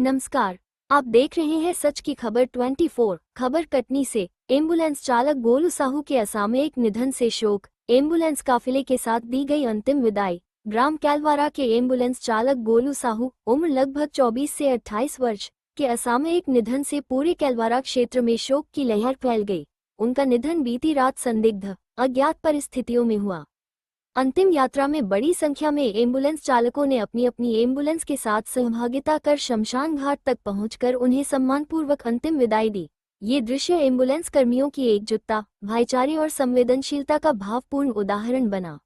नमस्कार। आप देख रहे हैं सच की खबर 24 खबर कटनी से। एम्बुलेंस चालक गोलू साहू के असामयिक निधन से शोक। एम्बुलेंस काफिले के साथ दी गई अंतिम विदाई। ग्राम कैलवारा के एम्बुलेंस चालक गोलू साहू उम्र लगभग 24 से 28 वर्ष के असामयिक निधन से पूरे कैलवारा क्षेत्र में शोक की लहर फैल गई। उनका निधन बीती रात संदिग्ध अज्ञात परिस्थितियों में हुआ। अंतिम यात्रा में बड़ी संख्या में एम्बुलेंस चालकों ने अपनी अपनी एम्बुलेंस के साथ सहभागिता कर शमशान घाट तक पहुंचकर उन्हें सम्मानपूर्वक अंतिम विदाई दी। ये दृश्य एम्बुलेंस कर्मियों की एकजुटता, भाईचारे और संवेदनशीलता का भावपूर्ण उदाहरण बना।